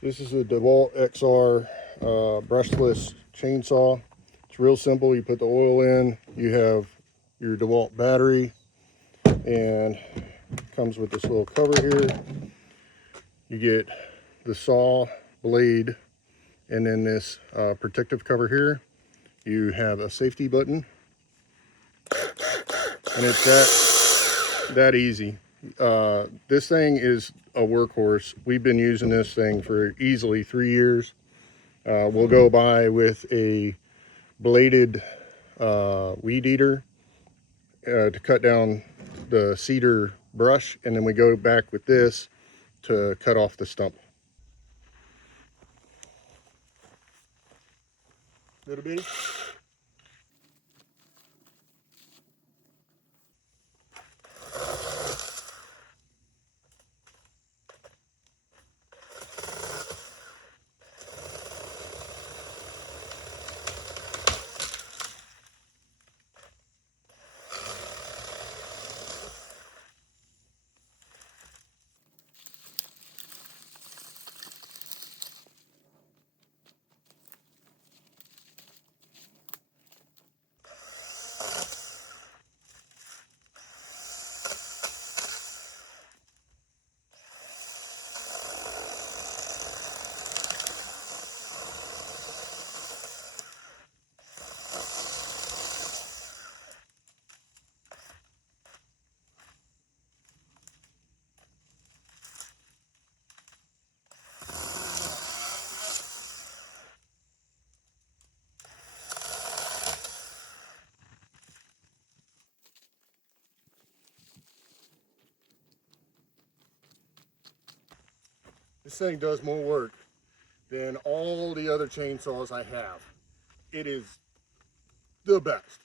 This is a DEWALT XR brushless chainsaw. It's real simple. You put the oil in, you have your DEWALT battery, and comes with this little cover here. You get the saw blade, and then this protective cover here. You have a safety button, and it's that easy. This thing is a workhorse. We've been using this thing for easily 3 years. We'll go by with a bladed weed eater to cut down the cedar brush, and then we go back with this to cut off the stump. Little bitty. This thing does more work than all the other chainsaws I have. It is the best.